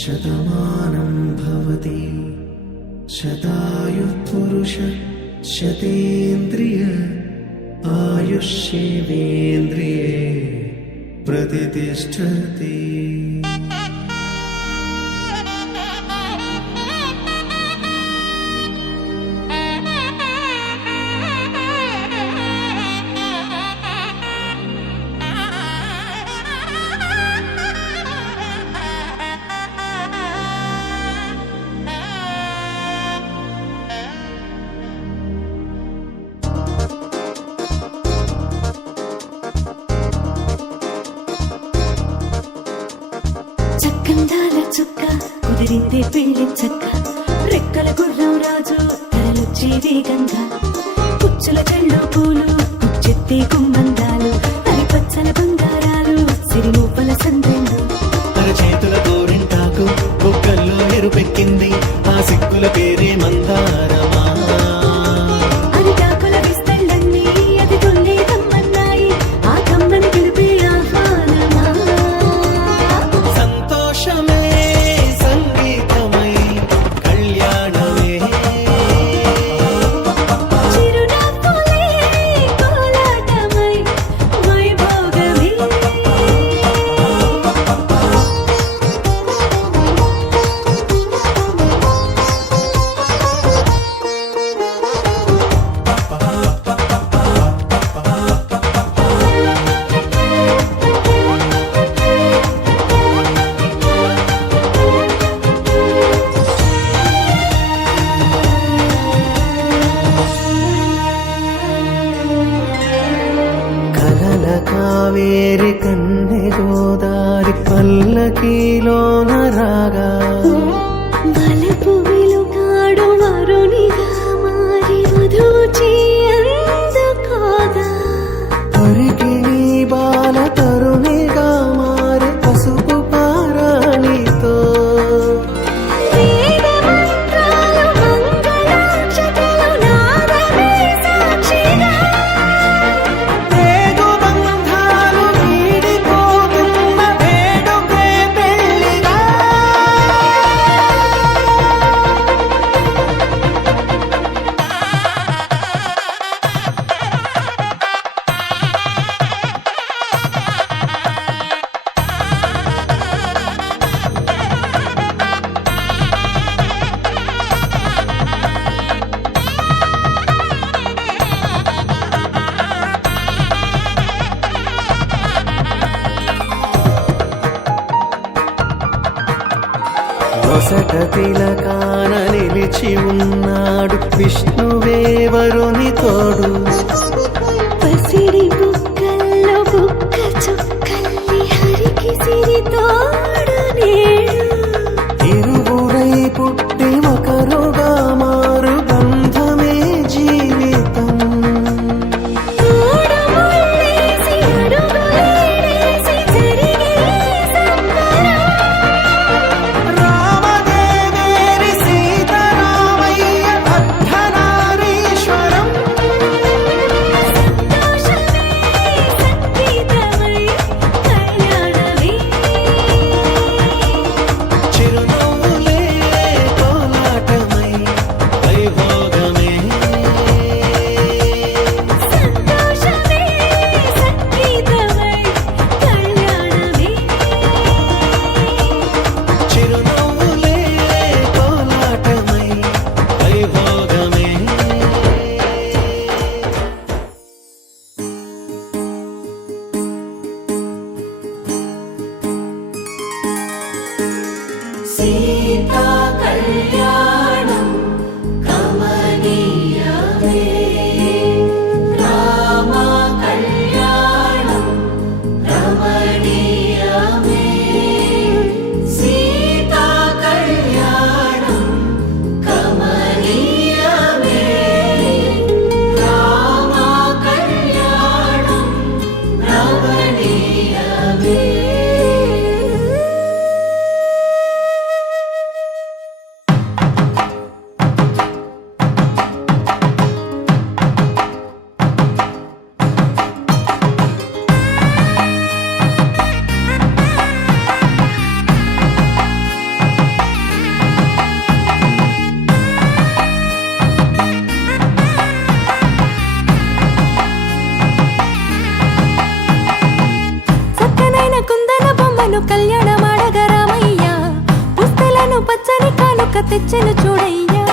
शतमानं भवति शतायुः पुरुष शतेन्द्रिय आयुष्येवेन्द्रिये प्रतिष्ठति। చక్కందాల చుక్క కుదిరిందే పెళ్లి చక్క రెక్కల గుర్రం రాజు తరలొచ్చే వేగంగా పుచ్చుల కళ్ళు పూలు పుచ్చెత్తే గుమ్మందాలు అరి పచ్చల బంగారాలు సిరిమూపల సందెండు చేతుల గోరింటాకు బొక్కల్లో ఎరుపెక్కింది ఆ సిగ్గుల పేరే మందారమా అరిటాకుల విస్తళ్ళన్నీ అది తొల్లి రమ్మన్నాయి ఆ కమ్మని పిలిపే ఆహ్వానమా సంతోషమే సంగీతమై కళ్యాణమే చిరునవ్వులే నొసట తిలకాన నిలిచి ఉన్నాడు విష్ణువే వరుని తోడు. పసిడి బుక్కల్లో బుక్క చుక్కల్లి హరికి సిరి తోడు నేడు. ఇరువురై పుట్టి ఒకరుగా మారు బంధమే జీవితం. మూడు ముళ్ళేసి అడుగులేసి జరిగే సంబరం. రామదేవేరి సీతారామయ్య అర్ధనారీశ్వరం. సంతోషమే సంగీతమై కళ్యాణమే. చిరునవ్వులే కోలాటమై వైభోగమే. సంతోషమే సంగీతమై కళ్యాణమే. చిరునవ్వులే కోలాటమై వైభోగమే. సీతా కళ్యాణం కమనీయమే. రామ కళ్యాణం రమణీయమే. సీతా కళ్యాణం కమనీయమే. రామ కళ్యాణం రమణీయమే. చక్కనైన కుందన బొమ్మను కళ్యాణమాడగా రామయ్య. పుస్తలను పచ్చని కానుక తెచ్చెను చూడయ్యా.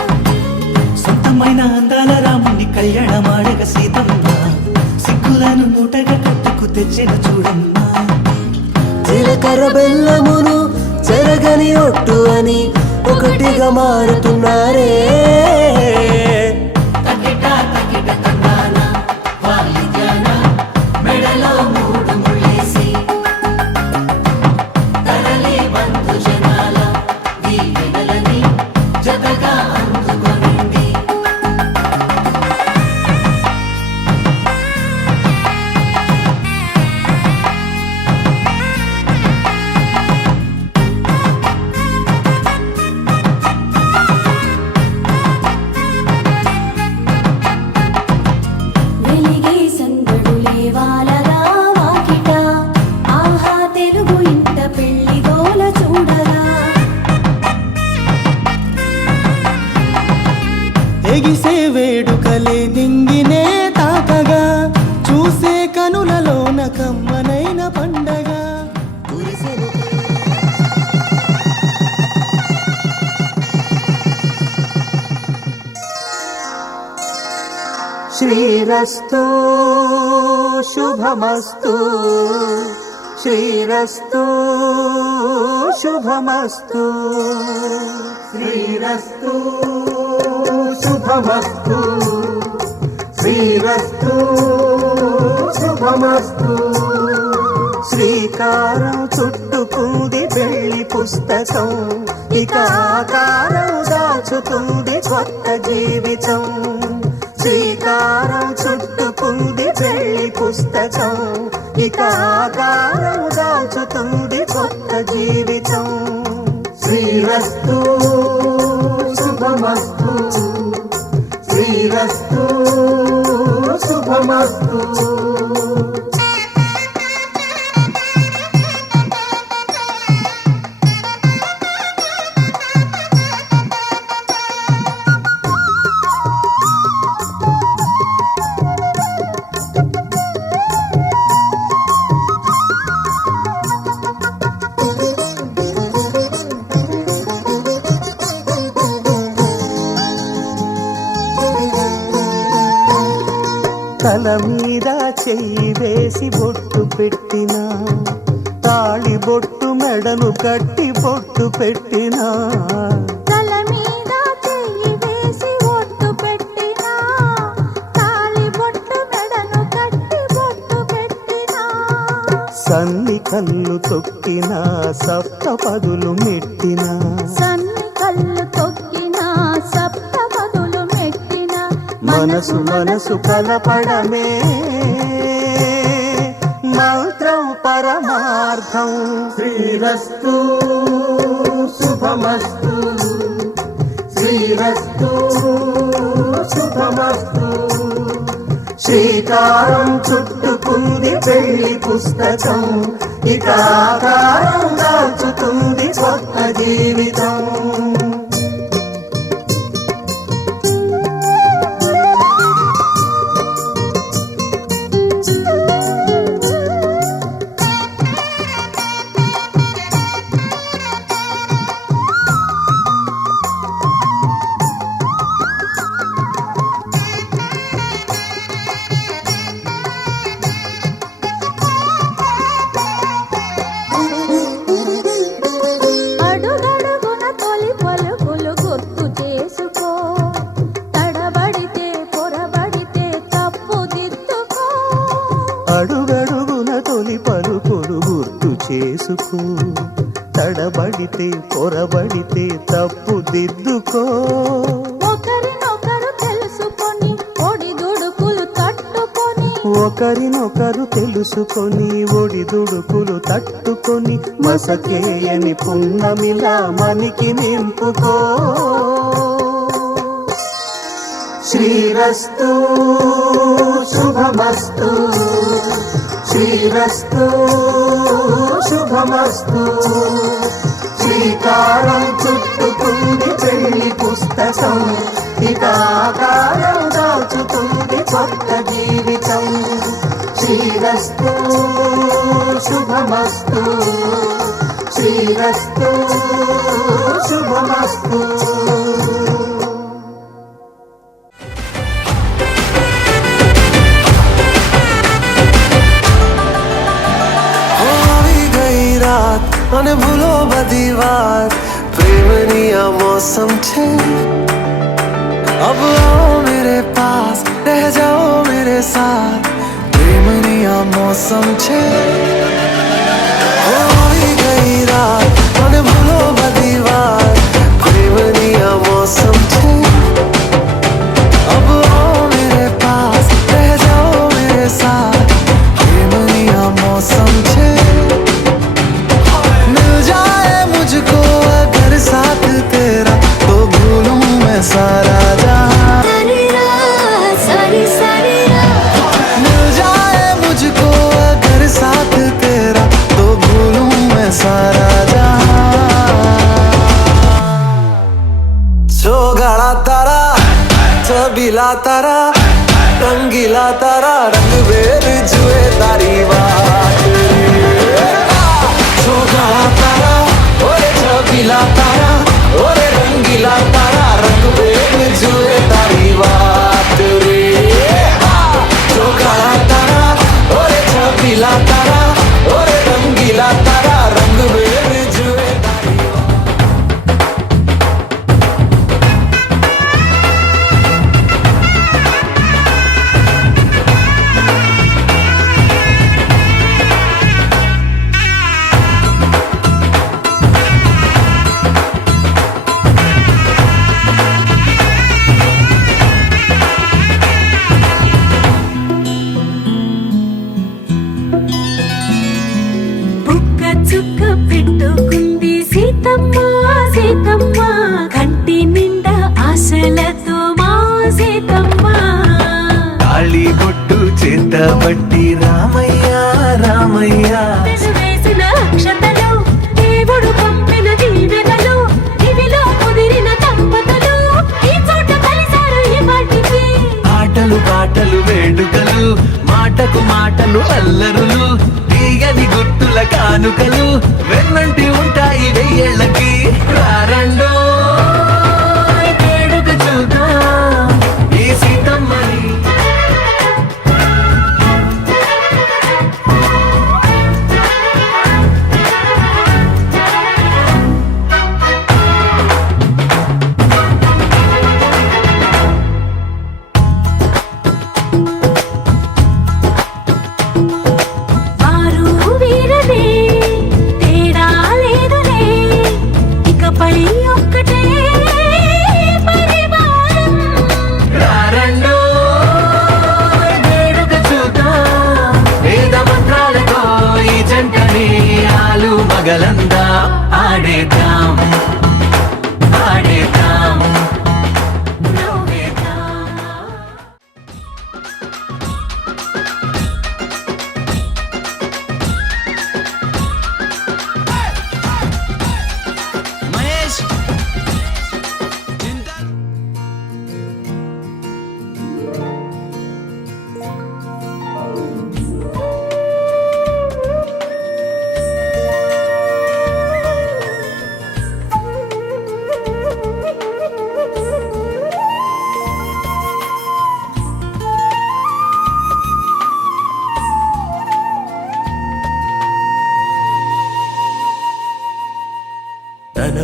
సొంతమైన అందాల రాముని కళ్యాణమాడగ సీతమ్మ. సిగ్గులను మూటగా కట్టుకు తెచ్చిన చూడమ్మా. జీలకర్ర బెల్లమును చెరగని ఒట్టు అని ఒకటిగా మారుతున్నారే. తకిట తకిట తందాన వాయిద్యాన మెడలో మూడు ముళ్ళేసి తరలి బంధు జనాల దీవెనలని జతగా అందుకొనింది. వెలిగే సందడులే వాలగా వాకిట. ఆహా తెలుగు ఇంట పెళ్లి గోల చూడగా. ఎగిసే వేడుకలే నింగినే తాకగా చూసే కనులలోన కమ్మనైన పండగ. శ్రీరస్తు శుభమస్తు. శ్రీరస్తు శుభమస్తు. శ్రీరస్తు శుభమస్తు. శ్రీరస్తు శుభమస్తు. శ్రీకారం చుట్టుకుంది పెళ్లి పుస్తకం. ఇక ఆకారం దాచుతుంది కొత్త జీవితం. శ్రీకారం చుట్టుకుంది పెళ్లి పుస్తకం. ఇక ఆకారం దాచుతుంది కొత్త జీవితం. శ్రీరస్తు శుభమస్తు. శ్రీరస్తు శుభమస్తు. తల మీద చెయ్యి వేసి బొట్టు పెట్టిన తాళి బొట్టు మెడను కట్టి పొట్టు పెట్టినా తల మీద చెయ్యి వేసి ఒట్టు పెట్టినా తాళి బొట్టు మెడను కట్టి బొట్టు పెట్టినా సన్ని కన్ను తొక్కినా సప్తపదులు మెట్టినా సన్ని కళ్ళు తొక్కినా సప్తపదులు మెట్టినా మనసు మనసు కలపడమే మంత్రం పరమార్థం శ్రీరస్తు శుభమస్తు శ్రీరస్తు శుభమస్తు శ్రీకారం చుట్టుకుంది పెళ్లి పుస్తకం ఇక ఆకారం దాల్చుతుంది కొత్త జీవితం అడుగడుగున తొలి పలుకులు గుర్తు చేసుకో తడబడితే పొరబడితే తప్పు దిద్దుకో అడుగడుగున తొలి పలుకులు గుర్తు చేసుకో తడబడితే పొరబడితే తప్పు దిద్దుకో ఒకరినొకరు తెలుసుకొని ఒడిదుడుకులు తట్టుకొని ఒకరినొకరు తెలుసుకొని ఒడిదుడుకులు తట్టుకొని మసకేయని పున్నమిలా మనికి నింపుకో శ్రీరస్తు శుభమస్తు శ్రీరస్తు శుభమస్తు శ్రీకారం చుట్టుకుంది పెళ్లి పుస్తకం ఇక ఆకారం దాల్చుతుంది కొత్త జీవితం శ్రీరస్తు శుభమస్తు శ్రీరస్తు శుభమస్తు અને ભૂલો બધી વાત પ્રેમની આ મૌસમ છે अब आओ मेरे पास रह जाओ मेरे साथ प्रेमनी आ मौसम छे होई गई रात અને ભૂલો બધી વાત પ્રેમની આ मौसम छे अब आओ मेरे पास रह जाओ मेरे साथ प्रेमनी आ मौसम छे मिल जाए मुझको अगर साथ तेरा तो भूलूं मैं सारा जहां मिल जाए मुझको अगर साथ तेरा तो भूलूं मैं सारा जहां चौगाड़ा तारा छबीला तारा रंगीला तारा रंग बेर जुए तारी बात चौगाड़ा तारा ओरे छबीला तारा ओरे रंगीला तारा रंग बेर जुए तारी बात रे चौगाड़ा तारा ओरे छबीला तारा ओरे रंगीला तारा रंग बेर जुए तारी బుక్క చుక్క పెట్టుకుంది సీతమ్మ సీతమ్మ కంటి నిండా ఆశలతో మా సీతమ్మ తాళి బొట్టు చేత బట్టి రామయ్య రామయ్య వేసిన అక్షతలు దేవుడు పంపిన దీవెనలు ఇవిలో కుదిరిన దంపతులు ఈ చోట కలిసారు ఈ పాటికి ఆటలు పాటలు వేడుకలు మాటకు మాటలు అల్లరులు తీయని గుర్తుల కానుకలు వెన్నంటి ఉంటాయి వెయ్యేళ్ళకి రారండో వేడుక చూద్దాం ఈ సీతమ్మని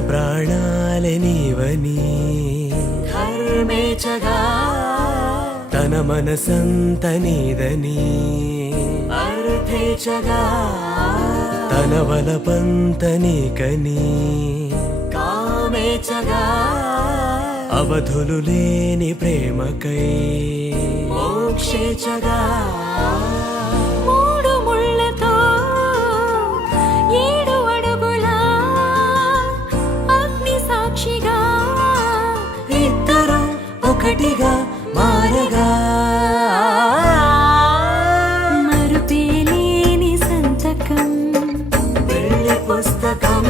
ప్రాణాలే నీవని ధర్మేచగా తన మనసంత నీదని అర్థేచగా తన వలపంత నీకని కామేచగా అవధులు లేని ప్రేమకై మోక్షేచగా మూడు ముళ్ళతో 7 అడుగుల అగ్ని సాక్షిగా ఇద్దరు ఒకటిగా మారగా మరుపేలేని సంతకం పెళ్లి పుస్తకం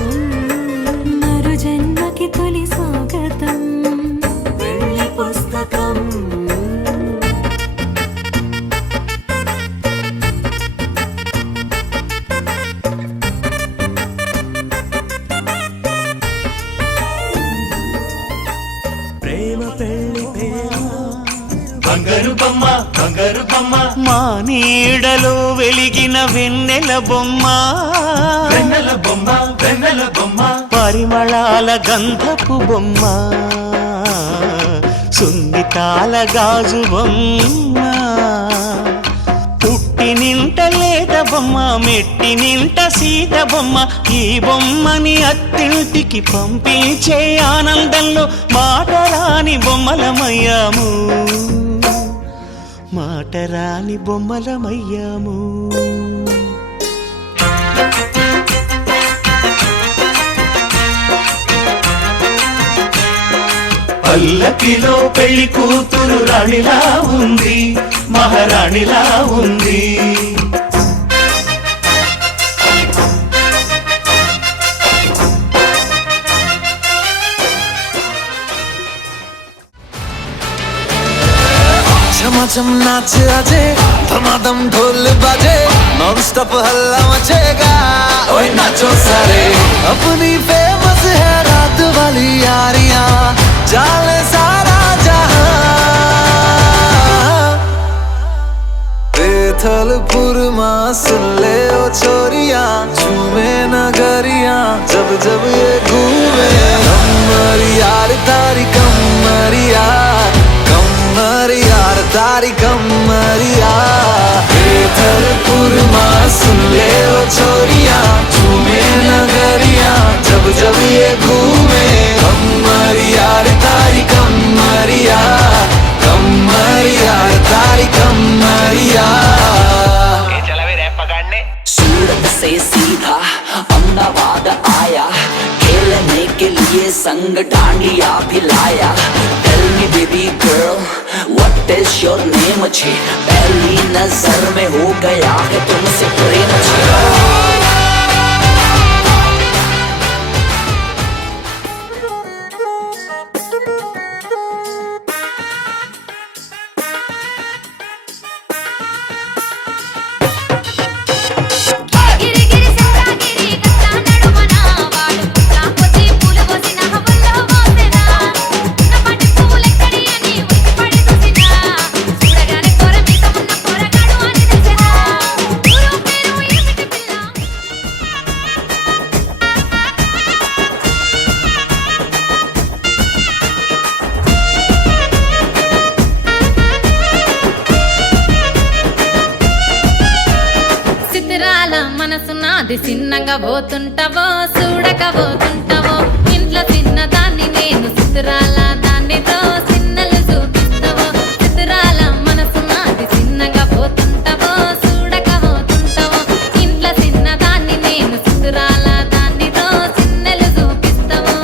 మరు జన్మకి తొలి స్వాగతం పెళ్లి పుస్తకం ప్రేమ పెళ్లి పేరు బంగారు బొమ్మ మా నీడలో వెలిగిన వెన్నెల బొమ్మ వెన్నెల బొమ్మ పరిమళాల గంధపు బొమ్మ సున్నితాల గాజు బొమ్మ పుట్టి నింట లేత బొమ్మ మెట్టి నింట సీత బొమ్మ ఈ బొమ్మని అత్తింటికి పంపించే ఆనందంలో మాటరాని బొమ్మలమయ్యాము మాటరాని బొమ్మలమయ్యాము పల్లకిలో పెళ్లి కూతురు రాణిలా ఉంది మహారాణిలా ఉంది झमाझम नाच आजे धमाधम ढोल बाजे नॉन स्टॉप हल्ला मचेगा ओए नाचो सारे अपनी फेमस है रात वाली यारियां जाले सारा जहां बेथलपुर मां सुन ले ओ छोरियां झूमे नगरियां जब जब ये घूमे कमर यार तारी कमरिया यार तारी कमरिया बेथलपुर मां सुन ले ओ छोरिया झूमे नगरिया जब जब ये घूमे कमरिया तारी कमरिया तारी कमरिया सूरत से सीधा अहमदाबाद आया खेलने के लिए संग डांडिया भी लाया Tell me baby girl what is your name अच्छी पहली नजर में हो गया है तुमसे प्रेम గిరిగిరి సంగాగిరి కట్ట నడుమన వాడు కాకొచ్చి పూలు కోసిన హవల్లో మోసెనా నపటి పూలెక్కడి అని ఉలికిపడి చూసినా చూడగానే కొరమీస ఉన్న కొరగాడు అని తెలిసెనా ఊరు పేరు ఏమిటి పిల్ల సిద్ధరాల మనసు నాది చిన్నగా పోతుంటావో చూడక పోతుంటావో ఇంట్లో చిన్న దాన్ని నేను సిద్ధరాల దాన్నితో చిన్నలు చూపిస్తావో సిద్ధరాల మనసు నాది చిన్నగా పోతుంటావో చూడక పోతుంటావో ఇంట్లో చిన్న దాన్ని నేను సిద్ధరాల దాన్నితో చిన్నలు చూపిస్తావో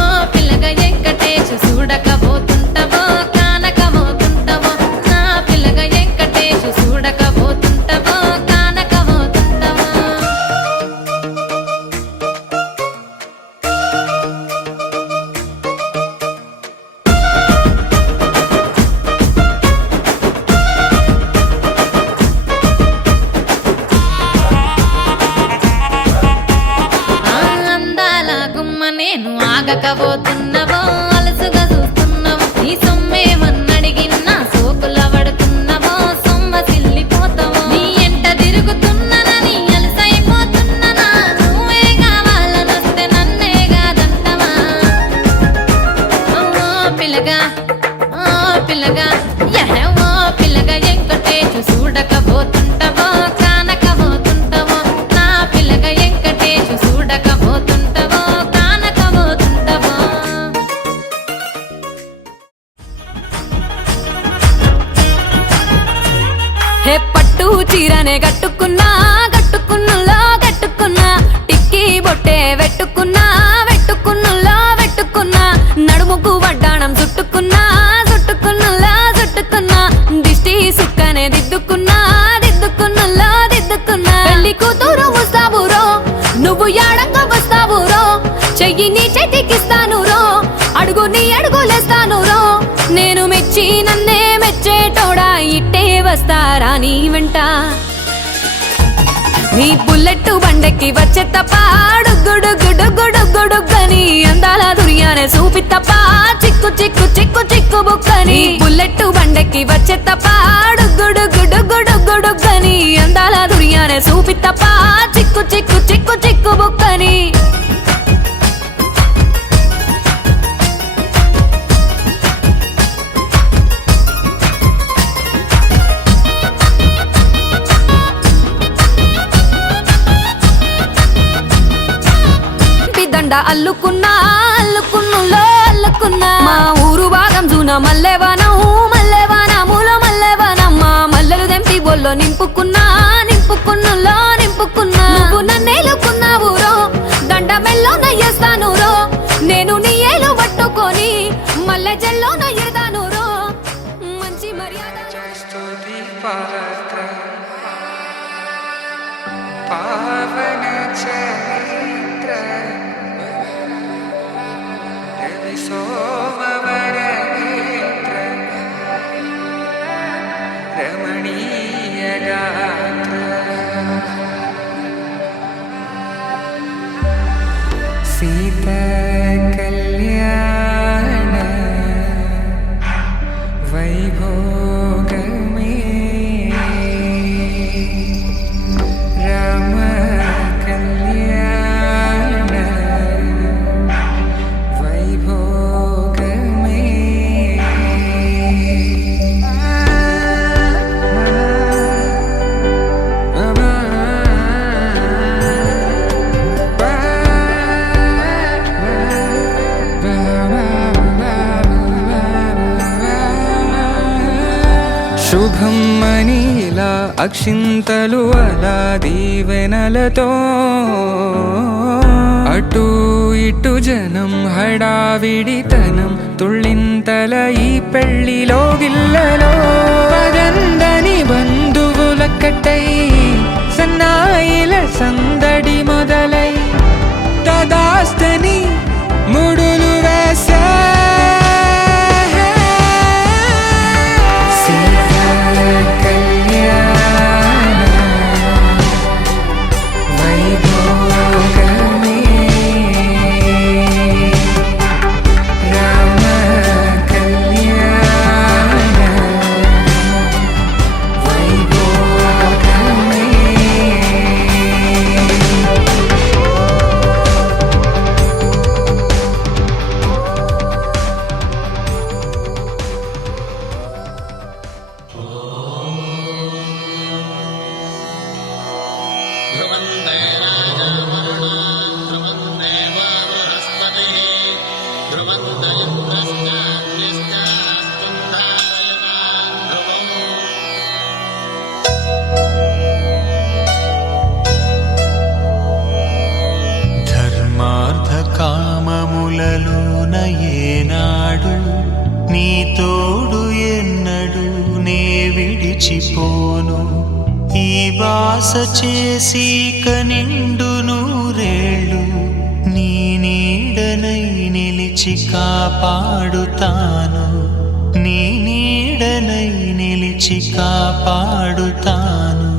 ఓ పిల్లగా వెంకటేశు చూడక పోతుంటావో కానక పోతుంటావో నా పిల్లగా వెంకటేశు చూడక పోతుంటావో కానక పోతుంటావో ఆ అందాల గుమ్మ నేను ఆగకపోతున్నవో అలసుగా చూస్తున్నవో నీ సొమ్మేమన్నడిగిన్నా సోకుల పడుతున్నవో సొమ్మ సిల్లిపోతావో నీ ఎంట తిరుగుతున్ననని అలసైపోతున్ననా నువ్వే కావాలనొస్తే సుక్కనే కట్టుకున్నా కట్టుకున్నులో కట్టుకున్నా టిక్కీ బొట్టే వెట్టుకున్నా వెట్టుకున్నులో వెట్టుకున్నా నడుముకు వడ్డాణం చుట్టుకున్నా చుట్టుకున్నులో చుట్టుకున్నా దిష్టి సుక్కనే దిద్దుకున్నా దిద్దుకున్నులో దిద్దుకున్నా పెళ్లి కూతురు ముస్తాబురో నువ్వు యాడంగా వస్తావురో చెయ్యి నీ చేతికిస్తాను రో అడుగు నీ అడుగులేస్తాను రో నేను మెచ్చి నన్నే మెచ్చేటోడా ఇట్టే వస్తారా నీ వెంట నీ బుల్లెట్ బండెక్కి వచ్చే తప్ప గుడుగుడుగుడుగుడుగుడుగని అందాల దుర్యానే చూపి తప్ప చిక్కు చిక్కు చిక్కు చిక్కు బుక్కని బుల్లెట్ బండెక్కి వచ్చే తప్ప గుడుగుడుగుడుగుడుగని అందాల దుర్యానే చూపి తప్ప చిక్కు చిక్కు చిక్కు చిక్కు బుక్కని దండ అల్లుకున్నా అల్లుకున్నులో అల్లుకున్నా మా ఊరు భాగం జూన మల్లెవనం మల్లెవనములో మల్లెవనమ్మ మల్లెలు దెంపి బొల్లో నింపుకున్నా నింపుకున్నులో నింపుకున్నా నువ్వు నన్నేలుకున్నావు రో దండ మెల్లో నయ్యేస్తాను రో నేను నీ ఏలు పట్టుకొని మల్లె జల్లో నయ్యేదాను రో మంచి మర్యాద పావన చరిత్ర రవి సోమవర నేత్ర రమణీయ గాత్ర సీత కళ్యాణ వైభోగమే రామ కళ్యాణ వైభోగమే శుభం మనీలా అక్షింతలు అలా దీవెనలతో అటు ఇటు జనం హడావిడితనం తుళ్ళింతల ఈ పెళ్లిలో గిల్లలో పదందని బంధువులక్కటై సన్నాయిల సందడి మొదలై తదాస్తని ముడులు వేసే ధర్మార్థ కామములలోన ఏనాడు నీ తోడు ఎన్నడు నే విడిచిపోను ఈ బాస చేసి కనిండు నూరేళ్ళు నీ నీడనై నిలిచి కాపాడుతాను నీ నీడనై నిలిచి కాపాడుతాను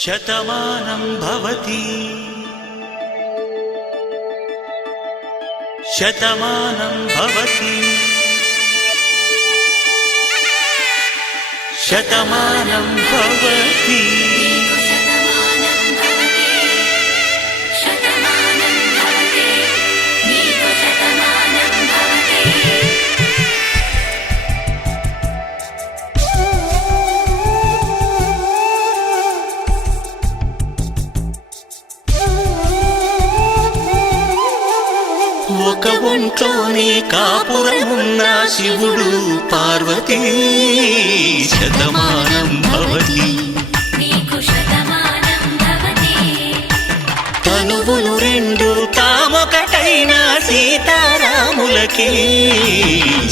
శతమానం భవతి శతమానం భవతి శతమానం భవతి ఉన్న శివుడు పార్వతీ శతమానం భవతి నీకు శతమానం భవతి తనువులు రెండు తామొకటైన సీతారాములకి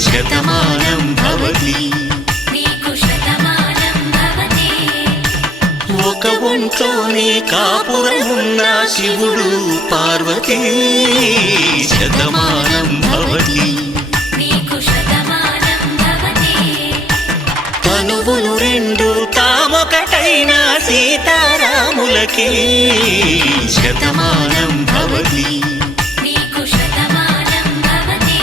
శతమానం భవతి నీకు శతమానం భవతి ఒక ఒంట్లోనే కాపురమున్న శివుడు పార్వతీ శతమానం భవతి నీకు శతమానం భవతి తనువులు రెండు తామొకటైన సీతారాములకి శతమానం భవతి నీకు శతమానం భవతి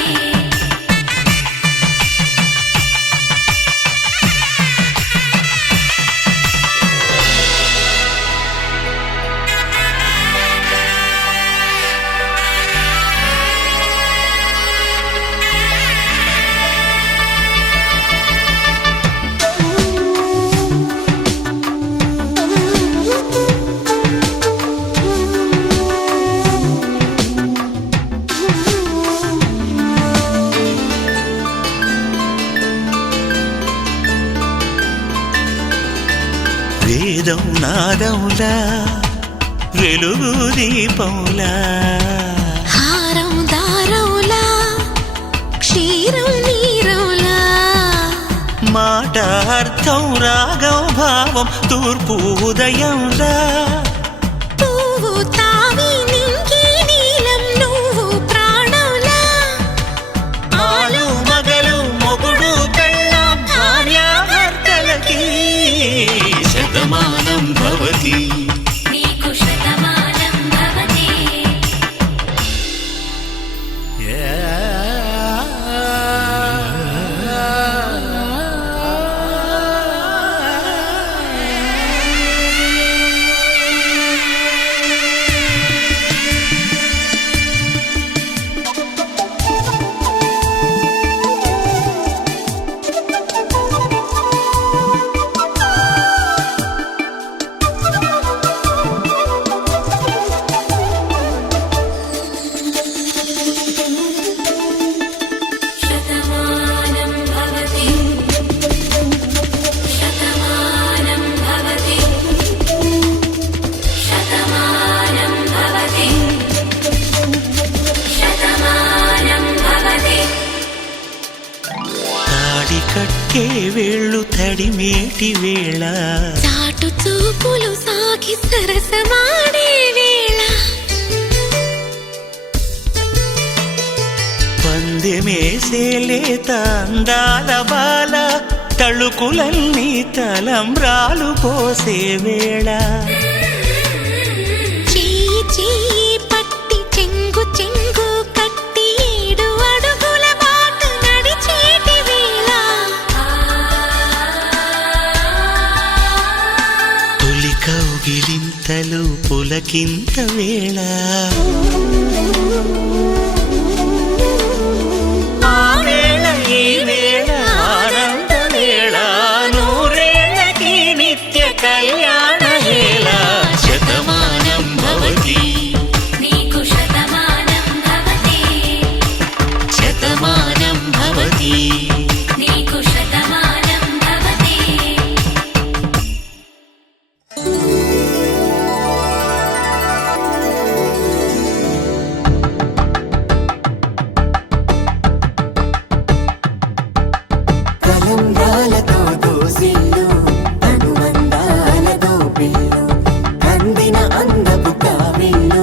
వేదం నాదములా వెలుగు దీపములా హారం దారౌలా క్షీరం నీరౌలా మాట అర్థం రాగం భావం తూర్పు ఉదయంలా పువ్వు తావి నింగి నీలం నువ్వు ప్రాణంలా ఆలు మగలు మొగుడు పెళ్ళాం భార్యాభర్తలకి శతమానం భవతి నీకు శతమానం భవతి శతమానం భవతి శతమానం భవతి శతమానం భవతి శతమానం భవతి తాడి కట్టే వేళ్ళు తడిమేటి వేళ చాటు చూపులు సాగి సరసమాడే వేళ పందెమేసేలేత అందాల బాల తళుకులన్నీ తలంబ్రాలు పోసే వేళ చెయ్యి చెయ్యి పట్టి చెంగు చెంగు కట్టి 7 అడుగుల బాట నడిచేటి వేళ తొలి కౌగిలింతలు పులకింత వేళ ఆ వేళ ఈ వేళ ఆనంద వేళ నూరేళ్ళకి నిత్య కళ్యాణ వేళ శతమానం భవతి నీకు శతమానం భవతి శతమానం భవతి నీకు శతమానం భవతి కలంబ్రాలతో దోసిళ్ళు అనుబంధాలతో పిల్లు అందిన అందపు కావిళ్ళు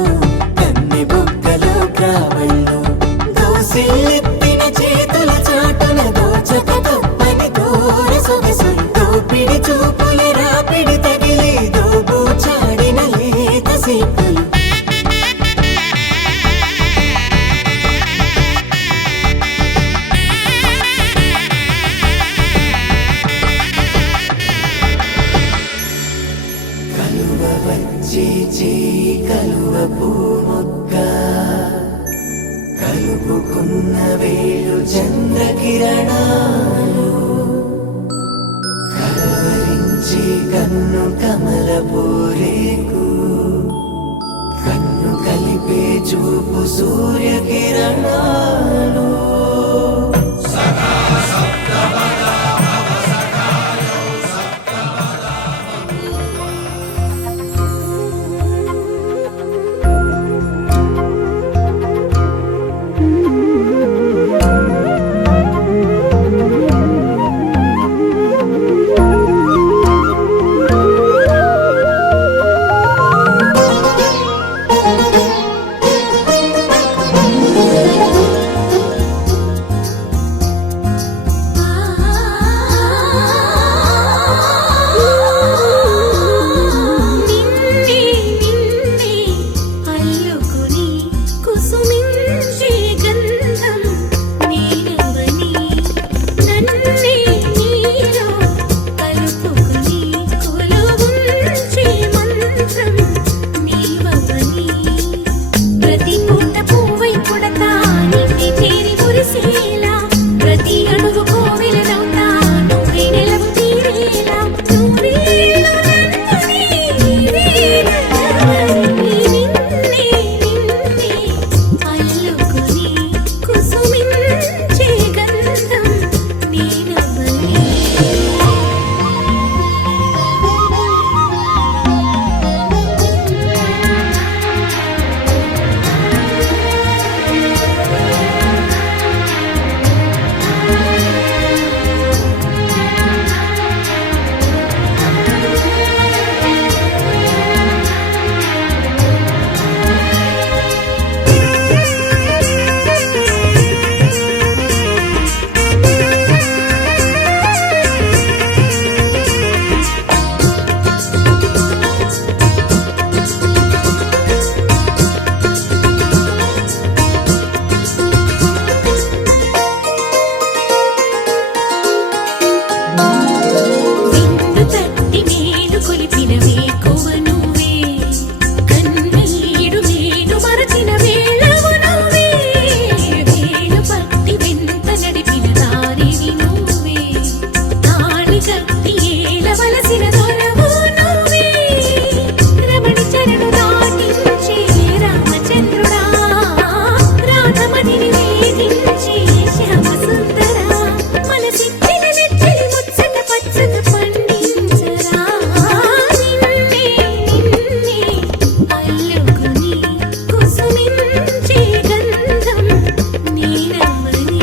కన్నె బుగ్గలో గ్రావళ్ళు దోసిళ్ళెత్తిన చేతుల చాటున దోచక తప్పని దూర సొగసులు దోపిడి చూపుల రాపిడి తగిలి దోబూచాడిన లేత సీపులు కలువ వచ్చే చేయి కలువ పూమొక్క కలుపుకున్న వేలు చంద్రకిరణాలు కలవరించే కన్ను కమల పూరేకు కన్ను కలిపే చూపు సూర్యకిరణాలు కోవిలనవుతా నువ్వే నెలవు తీరేలా నూరేళ్ళు నన్నుని నిన్నే అల్లుకుని కుసుమించే గంధం నేనవని విందు తట్టి నేను కొలిపిన వేకువ నువ్వే కన్నీడు నేను మరచిన వేళవు నువ్వే వేలు పట్టి వెంట నడిపిన దారివి నువ్వే తాళి కట్టి ఏలవలసిన దొరవు నువ్వే రమణి చరణు దాటించే రామచంద్రుడా రాధమణిని వేధించే శ్యామసుందరా మనసిచ్చిన నెచ్చలి ముచ్చట పచ్చక పండించరా నిన్నే అల్లుకుని కుసుమించే గంధం నేనవని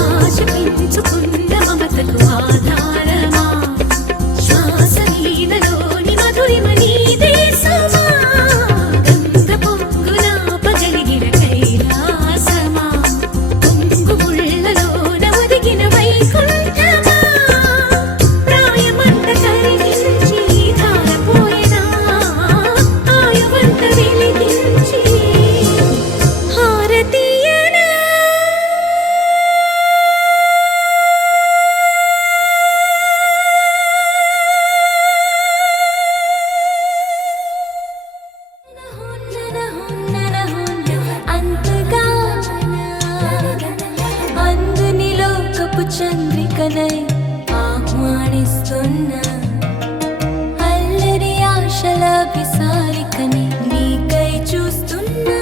ఆశ పెంచుకున్న మమతకు ఆధారమా శ్వాస నీడలోని మధురిమ నీదే సుమా గంగ పొంగున పగలిగిన కైలాసమా పొంగు ముళ్ళలోన ఒదిగిన వైకుంఠమా ప్రాయమంత కరిగించి ధారపోయినా ఆయువంత వెలిగించి హారతీయనా అందునిలో కపు చంద్రికనై ఆహ్వానిస్తున్నా అల్లరి ఆశల విసారికని నీకై చూస్తున్నా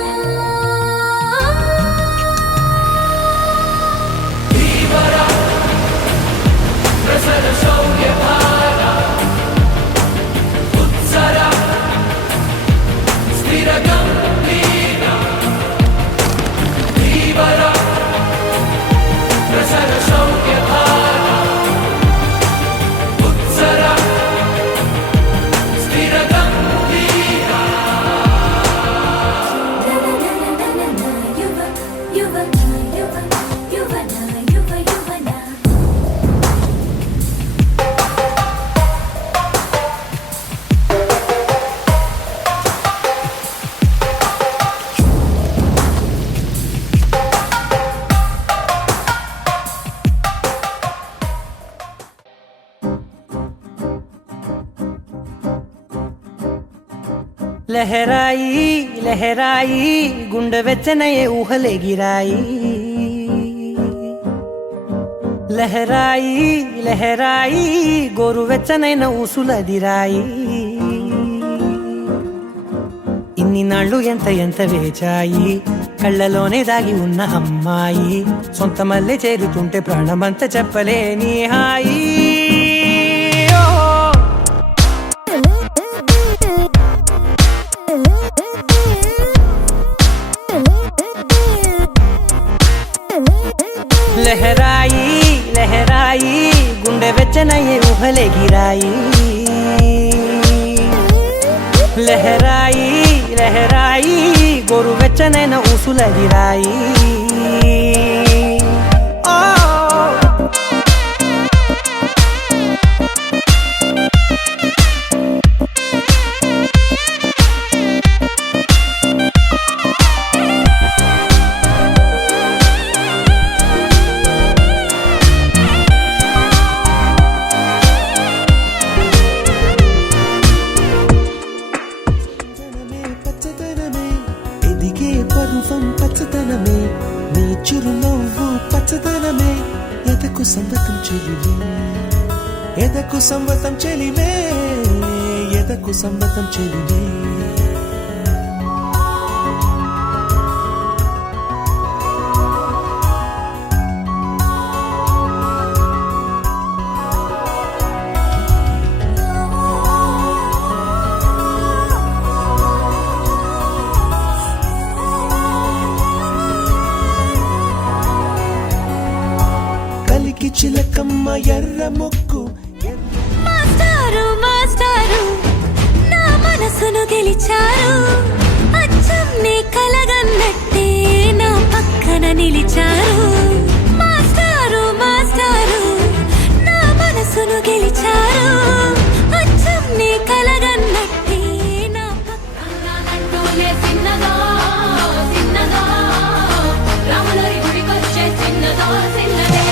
లహరాయి లహరాయి గుండె వెచ్చనయే ఊహలే గిరాయి లహరాయి లహరాయి గోరు వెచ్చనైన ఊసులదిరాయి ఇన్ని నాళ్ళు ఎంత ఎంత వేచాయి కళ్ళలోనే దాగి ఉన్న అమ్మాయి సొంత మల్లె చేరుతుంటే ప్రాణమంత చెప్పలేని హాయి లహరాయి లహరాయి గుండె వెచ్చనయ్యే ఊహలే గిరాయి లహరాయి లహరాయి గోరు వెచ్చనైన ఊసులదిరాయి సంవతం చెలిమే ఎదకు సంవతం చెలిమే ఎదకు సంవతం చెలిమే కలికి చిలకమ్మ ఎర్ర ముక్కు మాస్టారు మాస్టారు నా మనసును గెలిచారు అచ్చం నీ కలగన్నట్టే నా పక్కన నిలిచారు మాస్టారు మాస్టారు నా మనసును గెలిచారు అచ్చం నీ కలగన్నట్టే నా పక్కన అంటూనే చిన్నదో చిన్నదో రాములరి గుడికొచ్చే చిన్నదో చిన్నదే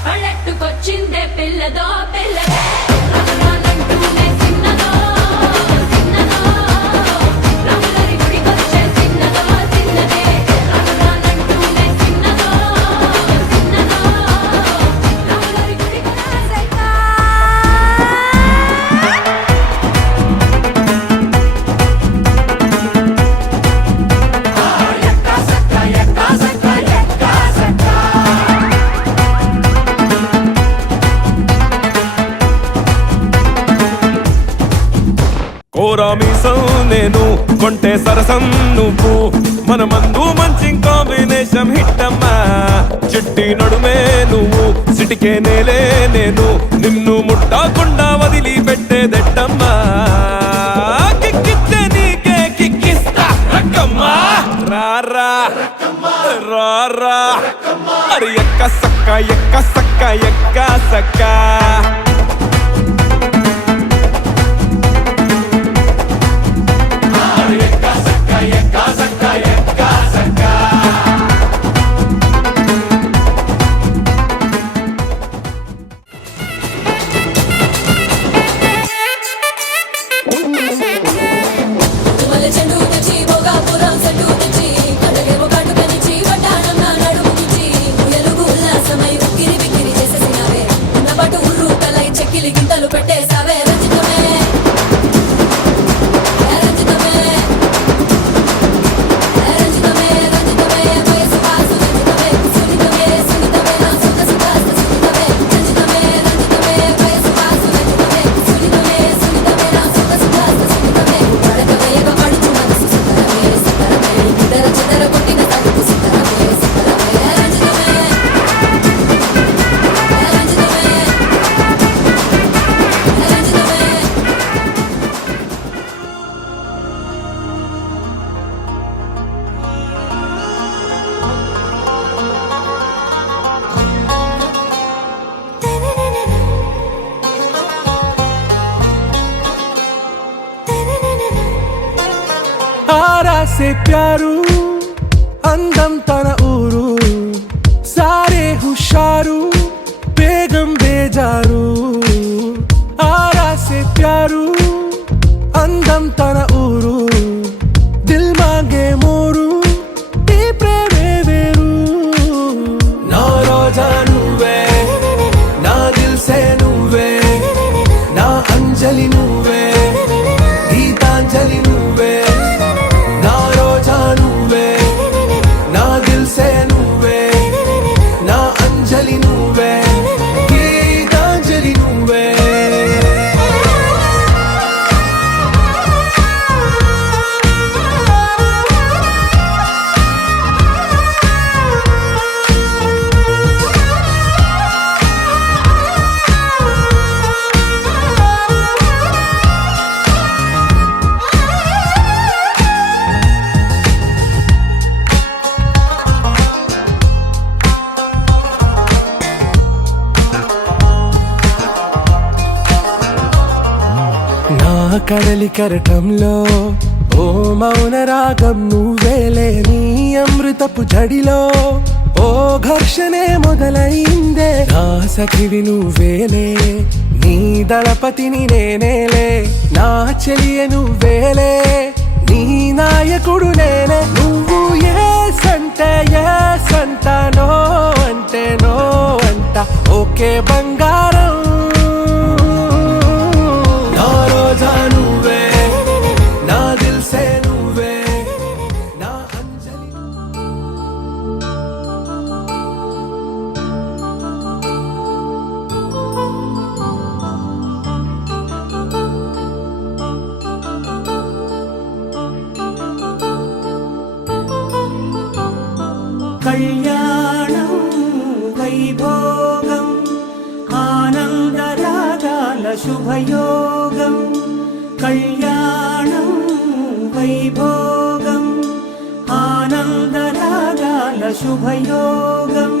పళ్ళెట్టుకొచ్చిందే పిల్లదో పిల్లదే రానంటూనే చిన్నదో చిన్నదో రాములరి గుడికొచ్చే చిన్నదో చిన్నదే రానంటూనే చిన్నదో చిన్నదో రాములరి గుడికొచ్చే కోరామీసం నేను కొంటే సరసం నువ్వు మన మందు మంచి కాంబినేషన్ హిట్టమ్మా చిట్టి నడుమే నువ్వు సిటికే నేలే నేను నిన్ను ముట్టకుండా వదిలి పెట్టేదెట్టమ్మా కిక్కిస్తే నీకే కిక్కిస్తా రక్కమ్మా రారా రారా అరే ఎక్క సక్క ఎక్క సక్క ఎక్క సక్క గింతలు పెట్టేసావే రంజితమే రంజితమే రంజితమే రంజితమే వయసు వాసు రంజితమే సునితమే సునితమే నా సుఖ సుఖాస్త సునితమే రంజితమే రంజితమే వయసు వాసు రంజితమే సునితమే సునితమే నా సుఖ సుఖాస్త సునితమే పడకవేగ పడుచు మనసు సుతరమే సుతరమే ఇద్దర చిదర కొట్టిన తలుపు సుతరమే సుతరమే రంజితమే आरा से प्यारू అందం తన ఊరు సారే హుషారు బేగం బేజారు ఆరా సే ప్యారు అందం తన ఊరు దిల్ మాంగే మోరు ఈ ప్రేమే వేరు నా రోజా నువ్వే నా దిల్ సే నువ్వే నా అంజలి నువ్వే గీతాంజలి నువ్వే నా రోజా నువ్వే నా దిల్ సే నువ్వే నా అంజలి నువ్వే గీతాంజలి నువ్వే కడలి కరటంలో ఓ మౌన రాగం నువ్వేలే నీ అమృతపు జడిలో ఓ ఘర్షణే మొదలైందే నా సఖివి నువ్వేలే నీ దళపతిని నేనేలే నా చెలియ నువ్వేలే నీ నాయకుడు నేనే నువ్వు ఏ సంట నో అంటే నో అంట ఓకే బంగారం నా రోజా నువ్వే నా దిల్సే నువ్వే నా అంజలి కళ్యాణం వైభోగం ఆనందరాగాల శుభయోగం కళ్యాణం వైభోగం ఆనందరాగాల శుభయోగం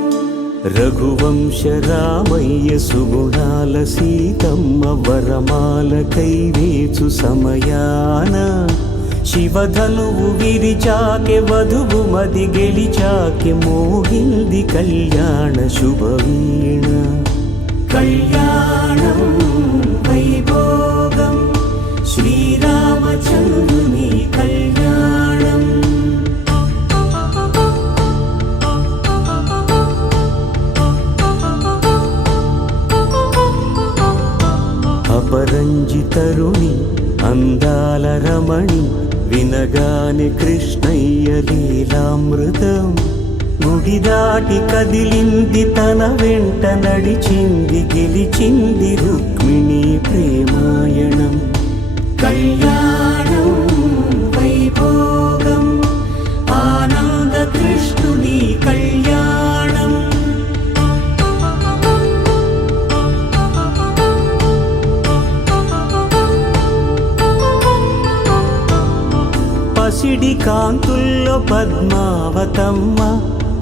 రఘువంశ రామయ్య సుగుణాల సీతమ్మ వరమాల కైవేచు సమయాన శివధనువు విరిచాకె వధువు మది గెలిచాకె మోగింది కళ్యాణ శుభవీణ కళ్యాణం వైభోగం శ్రీరామచంద్రుని కళ్యాణం అపరంజి తరుణి అందాల రమణి వినగానే కృష్ణయ్య లీలామృతం గుడి దాటి కదిలింది తన వెంట నడిచింది గెలిచింది రుక్మిణి ప్రేమాయణం కళ్యాణం వైభోగం ఆనంద కృష్ణుని కళ్యాణం పసిడి కాంతుల్లో పద్మావతమ్మ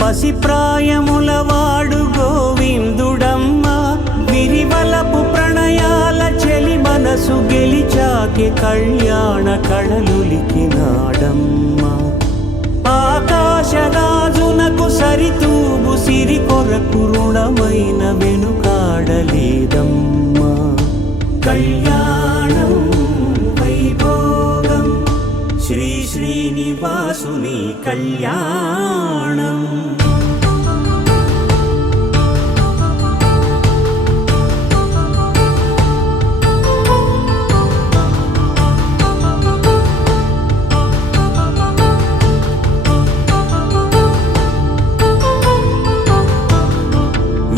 పసిప్రాయముల వాడు గోవిందుడమ్మ విరివలపు ప్రణయాల చెలి మనసు గెలిచాకె కళ్యాణ కళలులికినాడమ్మ ఆకాశరాజునకు సరితూగు సిరి కొరకు రుణమైన వెనుకాడలేదమ్మా కళ్యాణం వైభోగం శ్రీ శ్రీనివాసుని కళ్యాణం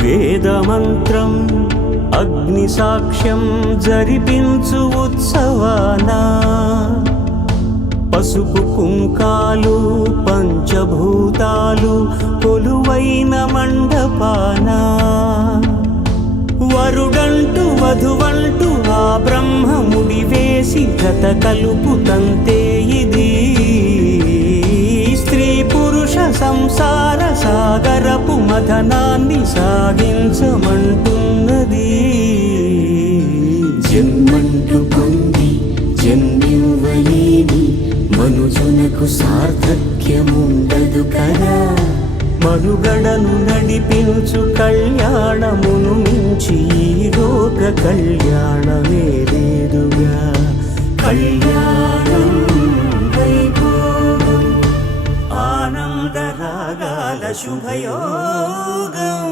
వేదమంత్రం అగ్ని సాక్ష్యం జరిపించు ఉత్సవానా పసుపు కుంకాలు పంచభూతాలు కొలువైన మండపానా వరుడంటూ వధువంటూ ఆ బ్రహ్మముడి వేసి జత కలుపుతంతే ఇది స్త్రీ పురుష సంసార సాగరపు మథనాన్ని సాగించమంటున్నది జన్మంటూ పొంది జన్మివ్వలేని మనుజునకు సార్థక్యముండదు కదా మనుగడను నడిపించు కళ్యాణమును మించి ఈ లోక కళ్యాణమే లేదుగా కళ్యాణం వైభోగం ఆనందరాగాల శుభయోగం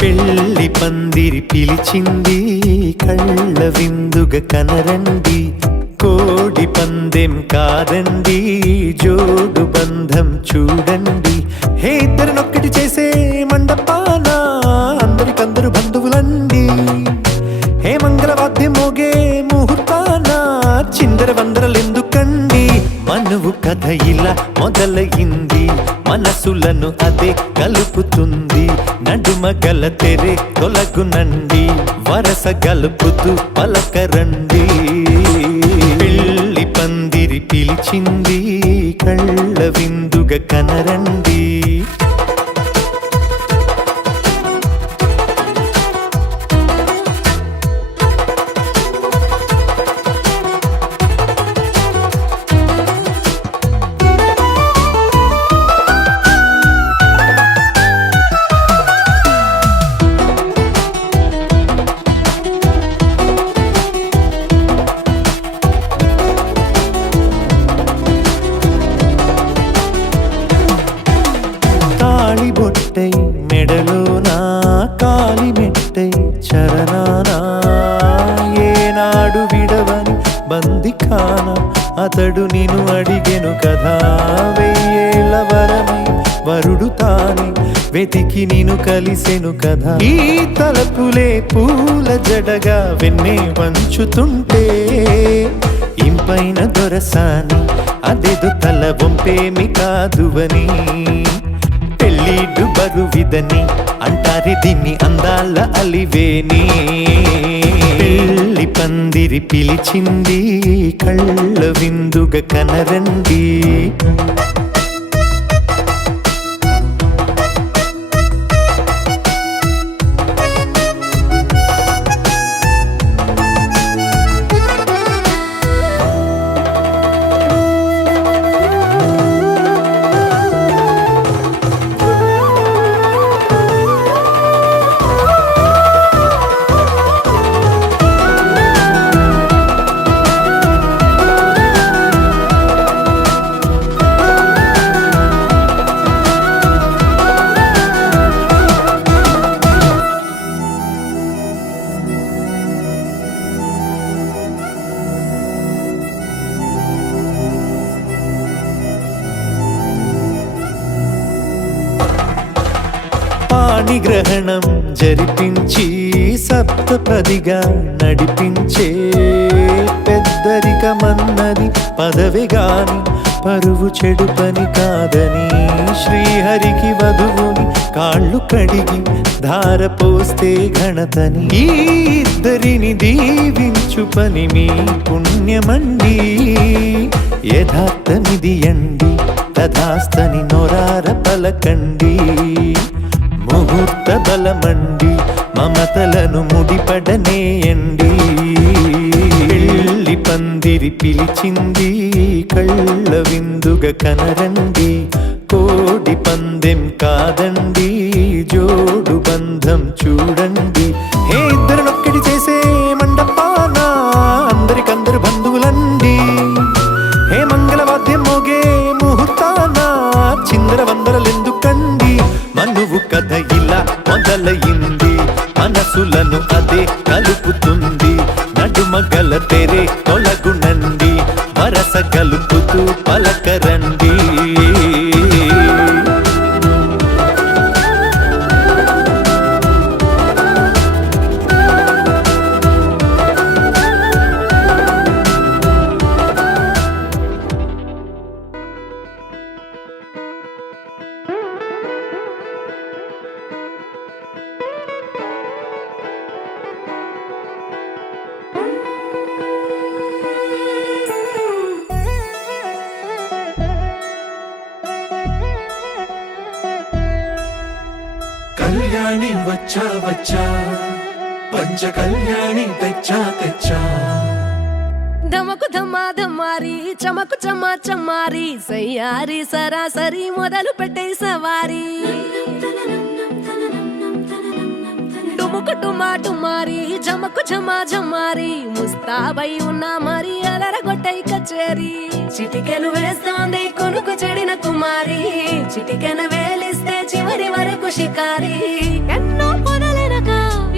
పెళ్లి పందిరి పిలిచింది కళ్ళ విందుగ కనరండి కోడి పందెం కాదండి జోడు బంధం చూడండి కథ ఇలా మొదలయింది మనసులను అదే కలుపుతుంది నడుమ గల తెరే తొలగునండి వరస గలుపుతూ పలకరండి పెళ్లి పందిరి పిలిచింది కళ్ళ విందుగా కనరండి బొట్టై మెడలోనా కాలి మెట్టై చరణానా ఏనాడు విడవని బందిఖాన అతడు నిన్ను అడిగెను కదా వెయ్యేళ్ళ వరమై వరుడు తానే వెతికి నిన్ను కలిసెను కదా ఈ తలపులే పూల జడగా వెన్నే వంచుతుంటే ఇంపైన దొరసాని అదేదో తల వంపేమి కాదువని పెళ్ళిడు బరువిదని అంటారే దీన్ని అందాల అలివేని పెళ్లి పందిరి పిలిచింది కళ్ళ విందుగా కనరండి పాణిగ్రహణం జరిపించి సప్తపదిగా నడిపించే పెద్దరికమన్నది పదవి గాని పరువు చెడు పని కాదని శ్రీహరికి వధువుని కాళ్ళు కడిగి ధార పోస్తే ఘనతని ఈ ఇద్దరిని దీవించు పని మీ పుణ్యమండి యథార్థమిది అండి తథాస్తని నొరార పలకండి ముహూర్త బలమండి మమతలను ముడిపడనేయండి పెళ్లి పందిరి పిలిచింది కళ్ళ విందుగా కనరండి కోడి పందెం కాదండి జోడు బంధం చూడండి హే ఇద్దరినొక్కడి చేసే మండపాన అందరికందరు బంధువులండి హే మంగళవాద్యం మోగే ముహూర్తాన చిందర వందరలెందుకండి మనువు కథ ఇలా మొదలయింది మనసులను అదే కలుపుతుంది నడుమ గల తెరే తొలగునండి వరస కలుపుతూ పలకరండి కళ్యాణి వచ్చా వచ్చా పంచ కళ్యాణి తెచ్చా తెచ్చా ధమకు ధమ్మా ధమ్మారి చమకు చమ్మా చమ్మారి సయ్యారి సరాసరి మొదలు పెట్టే సవారి డుముకు డుమా డుమారి జమకు జమా జమారి ముస్తాబై ఉన్నా మరి అలరగొట్టై కచేరి చిటికెను వేస్తోంది కొనుకు చెడిన కుమారి చిటికెను వేలిస్తే చివరి వరకు షికారి ఎన్నో పొదలెనక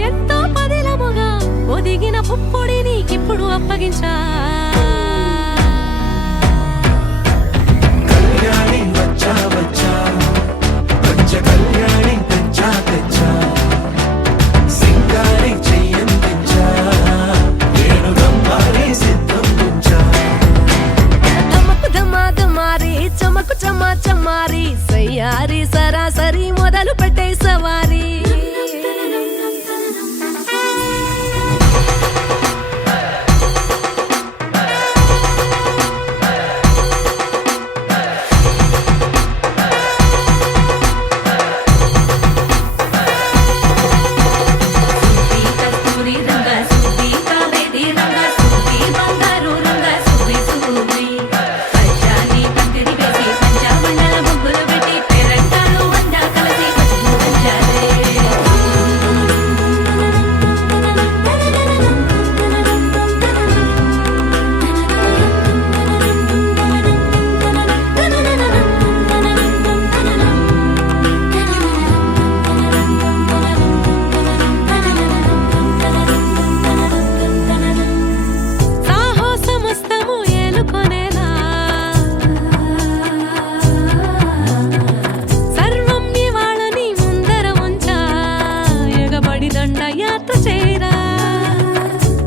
ఎంతో పదిలముగా ఒదిగిన పుప్పొడి నీకిప్పుడు అప్పగించా కళ్యాణి వచ్చా వచ్చా పంచ కళ్యాణి తెచ్చా తెచ్చా సింగారి చెయ్యందించా నేను రమ్మారి సిద్ధం ఉంచా ధమకు ధమ్మా ధమ్మారి సరాసరి మొదలు పెట్టే సవారీ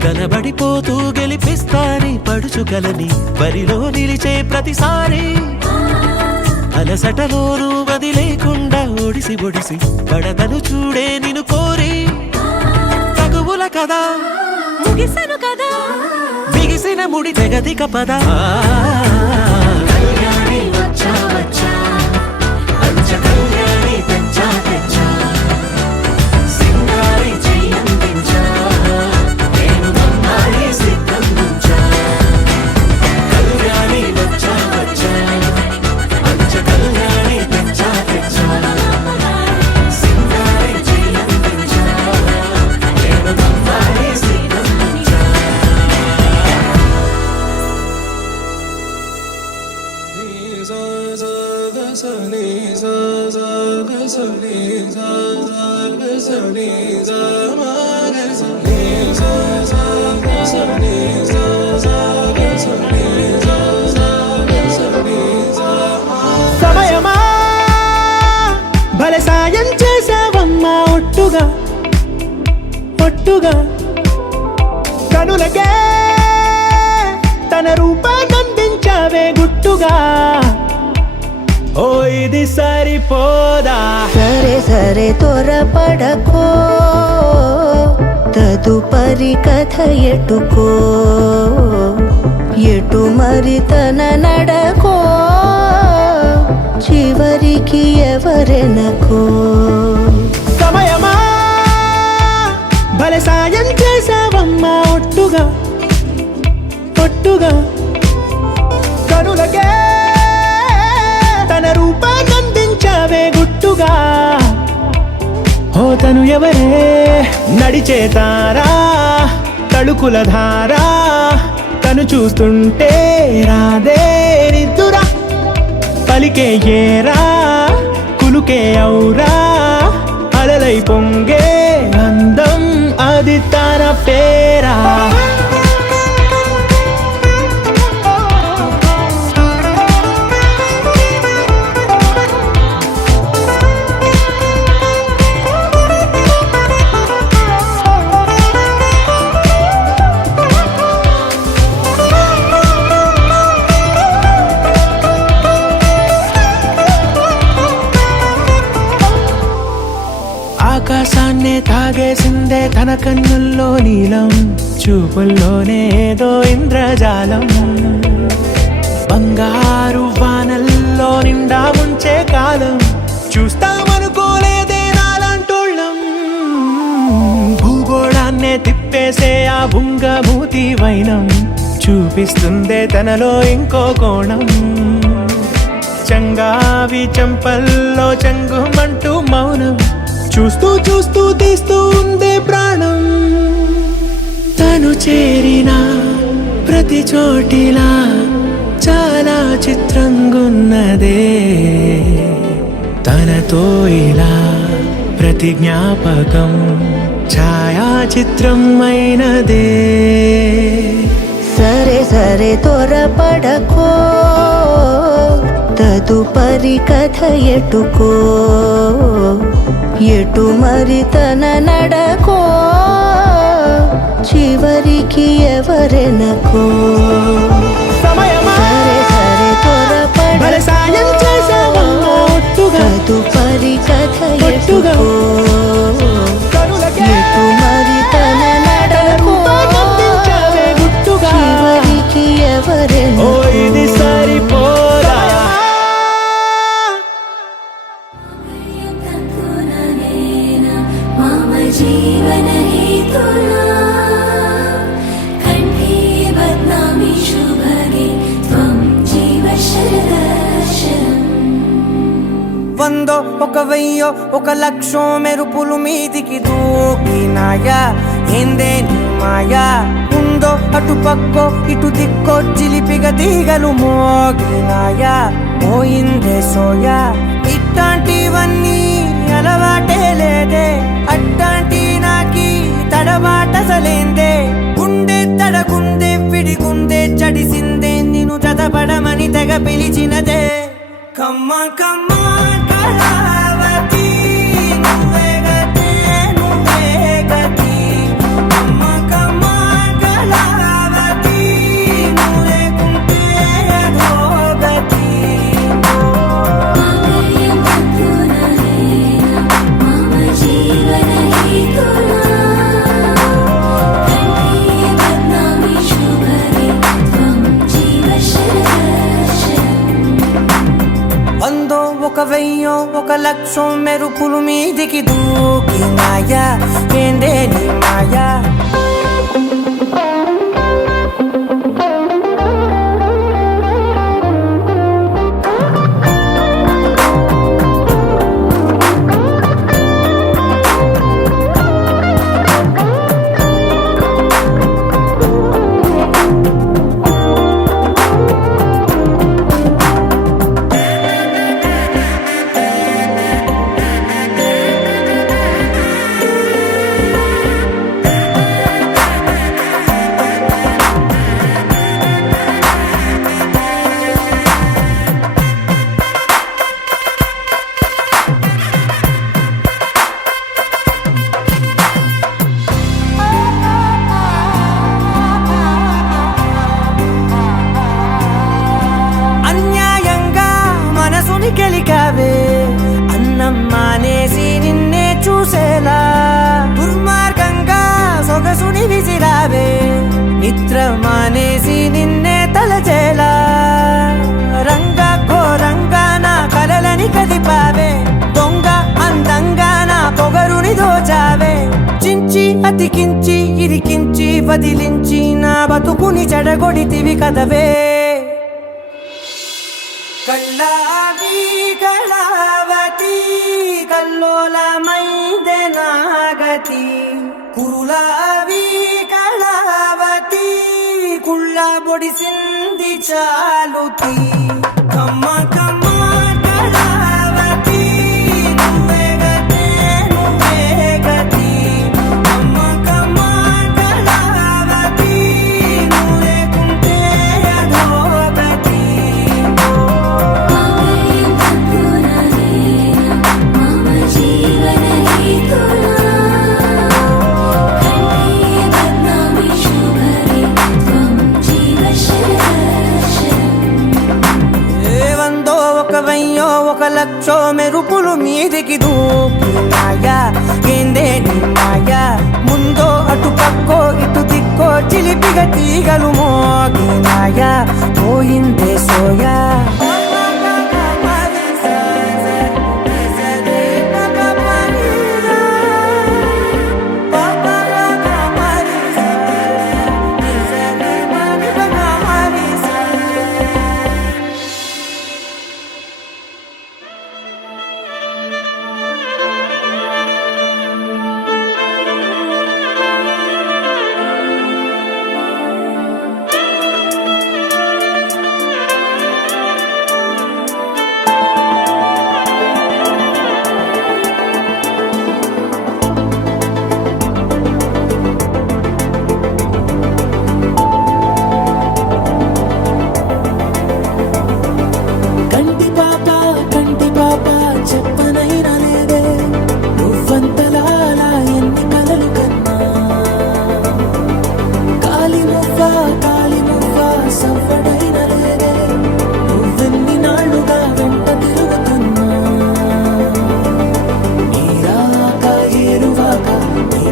కనబడిపోతూ గెలిపిస్తాని పడుచుగలని బరిలో నిలిచే ప్రతిసారి అలసటలోనూ వదిలేకుండా ఒడిసి ఒడిసి పడతను చూడే నిన్ను కోరి తగువుల కదా ముగిసను కదా బిగిసిన ముడి తెగదిక పద కళ్యాణి వచ్చా వచ్చా పంచ కళ్యాణి తెచ్చా తెచ్చా సింగారి చెయ్యందించా నేను నమ్మాలి సిద్ధందించా కళ్యాణి వచ్చా వచ్చా పంచ కళ్యాణి తెచ్చా తెచ్చా సింగారి చెయ్యందించా నేను నమ్మాలి సిద్ధందించా సమయమా భలే సాయం చేసావమ్మా ఒట్టుగా ఒట్టుగా కనులకే తన రూపాన్నందించావే గుట్టుగా ఓ ఇది సరిపోదా సరే సరే త్వరపడకో తదుపరి కథ ఎటుకో ఎటు మరి తన నడకో చివరికి ఎవరెనకో సమయమా భలే సాయం చేసావమ్మా ఒట్టుగా ఒట్టుగా కనులకే తన రూపాన్నందించావే గుట్టుగా ఓ తను ఎవరే నడిచే తారా తళుకుల ధారా తను చూస్తుంటే రాదే నిద్దురా పలికే ఏరా కులుకే ఔరా అలలై పొంగే అందం అది తన పేరా ఆకాశాన్నే తాగేసిందే తన కన్నుల్లో నీలం చూపుల్లోనే ఏదో ఇంద్రజాలం బంగారు వానల్లో నిండా ముంచే కాలం చూస్తామనుకోలేదే నాలాంటోళ్ళం భూగోళాన్నే తిప్పేసే ఆ బుంగమూతి వైనం చూపిస్తుందే తనలో ఇంకో కోణం చంగావి చంపల్లో చంగుమంటూ మౌనం చూస్తూ చూస్తూ తీస్తూ ఉందే ప్రాణం తను చేరిన ప్రతి చోటిలా చాలా చిత్రంగున్నదే తనతో ఇలా ప్రతి జ్ఞాపకం ఛాయాచిత్రం అయినదే సరే సరే త్వరపడకో తదుపరి కథ ఎటుకో ఎటు మరి తన నడకో చివరికి ఎవరెనకో సమయమా సరే సరే త్వరపడకో భలే సాయం చేసావమ్మా ఒట్టుగా ముద్దు పరి కథ ఎటుకో ఎటు మరి తన నడకో చివరికి ఎవరెనకో ఇది సరిపోదా మమ జీవన హేతునా కంఠే బద్నామి శుభగే త్వం జీవ శరదర్శనం. వందో ఒక వెయ్యో ఒక లక్షో మెరుపులు మీదికి దూకినాయా ఏందే నీ మాయా ఉందో అటు పక్కో ఇటు దిక్కో చిలిపిగా తీగలు మోగినాయా పోయిందే సోయా ఇట్లాంటివన్నీ అలవాటే లేదే అట్లాంటి నాకి తడబాటసలేందే గుండె తడగుందే విడిగుందే చడిసిందే నిన్ను చదపడమని తెగ పిలిచినదే కమ్మ కమ్మ కళావతి నువ్వే గతే నువ్వే గతి కమ్మ కమ్మ కళావతి నువ్వు లేకుంటే అధోగతి. మాంగళ్యం తంతునా మమ జీవన హేతునా కంఠే బద్నామి శుభగే త్వం జీవ శరదర్శనం. వందో ఒక వెయ్యో ఒక లక్షో మెరుపులు మీదికి దూకినాయా ఏందే నీ మాయా అన్యాయంగా మనసుని గెలికావే అన్నం మానేసి నిన్నే చూసేలా దుర్మార్గంగా సొగసుని విసిరావే నిద్ర మానేసి నిన్నే తలచేలా రంగా ఘోరంగా నా కలలని కదిపావే దొంగ అందంగా నా పొగరుని దోచావే చించి అతికించి ఇరికించి వదిలించి నా బతుకుని చెడగొడితివి కదవే కళ్ళావి కళావతి కల్లోలమైందే నాగతి కురులావి కళావతి కుళ్ళ బొడిసింది చాలుతి కమ్మ కమ్మ కళావతి నువ్వే గతే నువ్వే గతి కమ్మ కమ్మ కళావతి నువ్వు లేకుంటే అధోగతి. మాంగళ్యం తంతునా మమ జీవన హేతునా కంఠే బద్నామి శుభగే త్వం జీవ శరదర్శనం. వందో ఒక వెయ్యో ఒక లక్షో మెరుపులు మీదికి దూకినాయా ఏందే నీ మాయా ముందో అటు పక్కో ఇటు దిక్కో చిలిపిగా తీగలు మోగినాయా పోయిందే సోయా.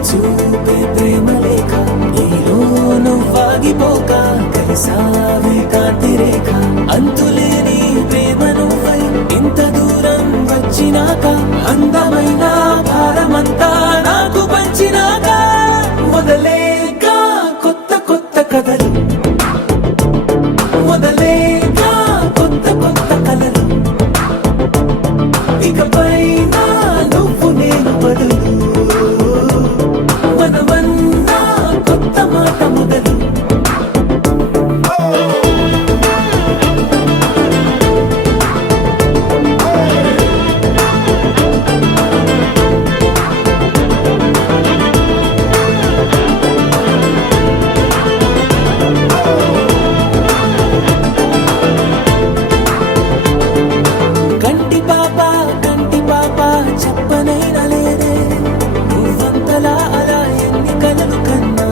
చూపే ప్రేమ లేఖ నీలో నువ్వాగిపోక కలిసావే కాంతి రేఖ అంతులేని ప్రేమ నువ్వై ఇంత దూరం వచ్చినాక అందమైన భారమంతా నాకు పంచినాక మొదలేక కొత్త కొత్త కథలు మొదలేక కొత్త కొత్త కలలు ఇకపైన నువ్వు నేను బదులు మనమన్నా కొత్త మాట మొదలు కంటి పాప చెప్పనైనా లేదే నువ్వంతలా అలా ఎన్ని కలలు కన్నా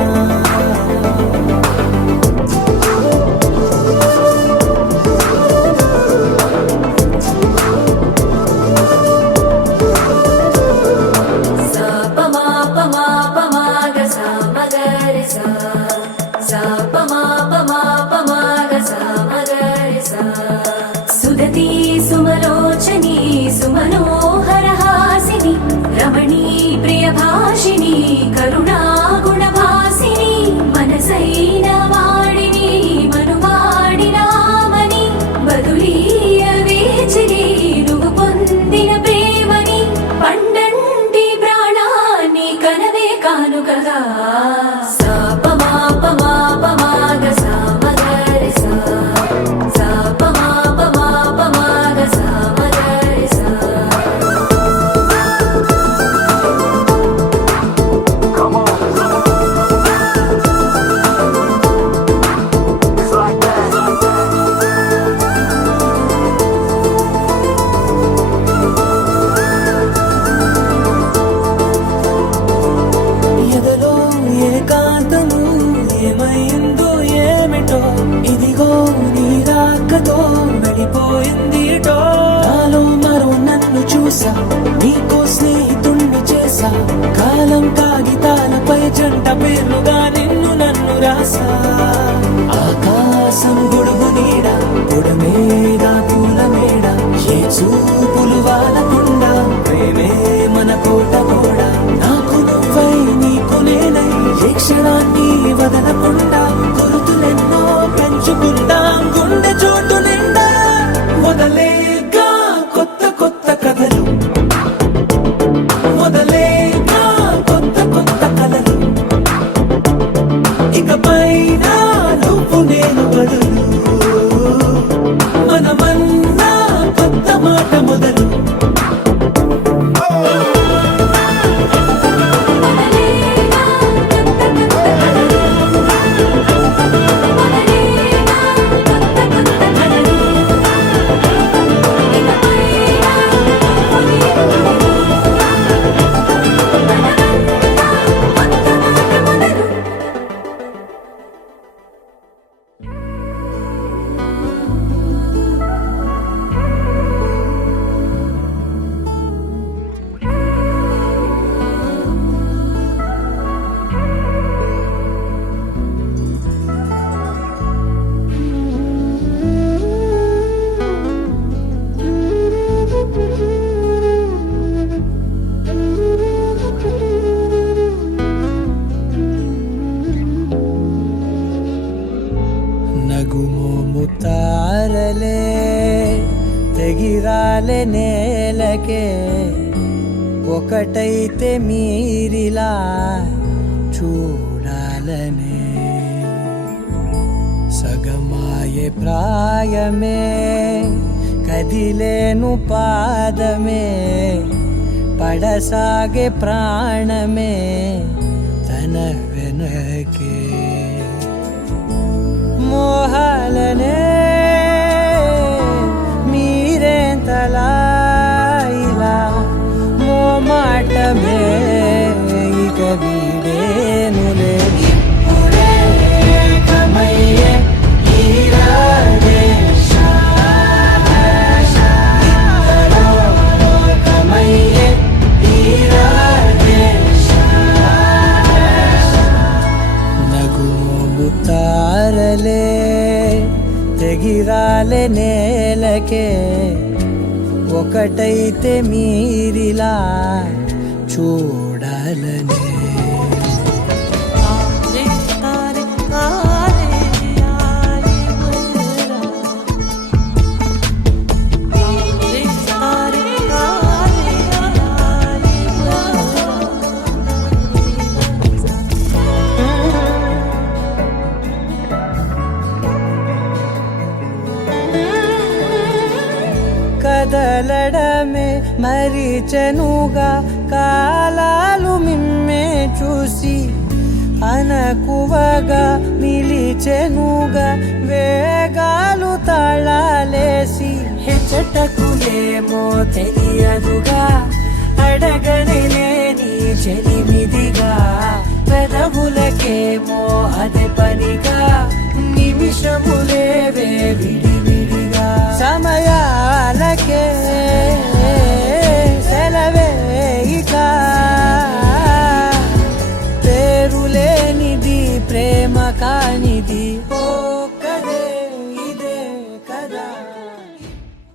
సుదతి సుమలోచని సుమనోహర హాసిని రమణీ ప్రియ భాషిని కరుణా గుణ భాసిని మనసైన వాడిని మనువాడినామని బదులీయ వేచిని నువ్వు పొందిన ప్రేమని పండంటి ప్రాణాన్ని కనవే కానుకగా ఎదలో ఏకాంతము ఏమైందో ఏమిటో ఇదిగో నీ రాకతో వెళ్ళిపోయిందిటో నాలో మరో నన్ను చూసా నీకో స్నేహితుణ్ణి చేసా కాలం కాగితాలపై జంట పేర్లుగా నిన్ను నన్ను రాసా ఆకాశం గొడుగు నీడ పొడమేగా పూల మేడ ఏ చూపులు వాలకుండా ప్రేమే మన కోట కూడా నాకు నువ్వై నీకు నేనై ఏ క్షణాన్ని వదలకుండా గుర్తులెన్నో పెంచుకుందాం గుండె చోటు నిండా మొదలేగా కొత్త కొత్త కథలు మొదలేక కొత్త కొత్త కలలు ఇకపైన నువ్వు నేను బదులు మనమన్నా కొత్త మాట మొదలు నగుమోముతారలే తెగిరాలే నేలకే ఒకటైతే మీరిలా చూడాలనే సగమాయే ప్రాయమే కదిలేను పాదమే పడసాగే ప్రాణమే తన వెనకే మోహాలనే మీరేంతలా ఇలా మోమాటమే ఇక వీడేనులే ఇప్పుడే కమయ్యే ఈరాడే ఇంతలో కమయ్యే ఈరాడే లేకే ఒకటైతే మీరిలా చూడాలనే కదలడమే మరిచెనుగా కాలాలు మిమ్మే చూసి అనకువగా నిలిచెనుగా వేగాలు తాళాలేసి హెచ్చటకులేమో తెలియదుగా అడగనే నీ చెలిమి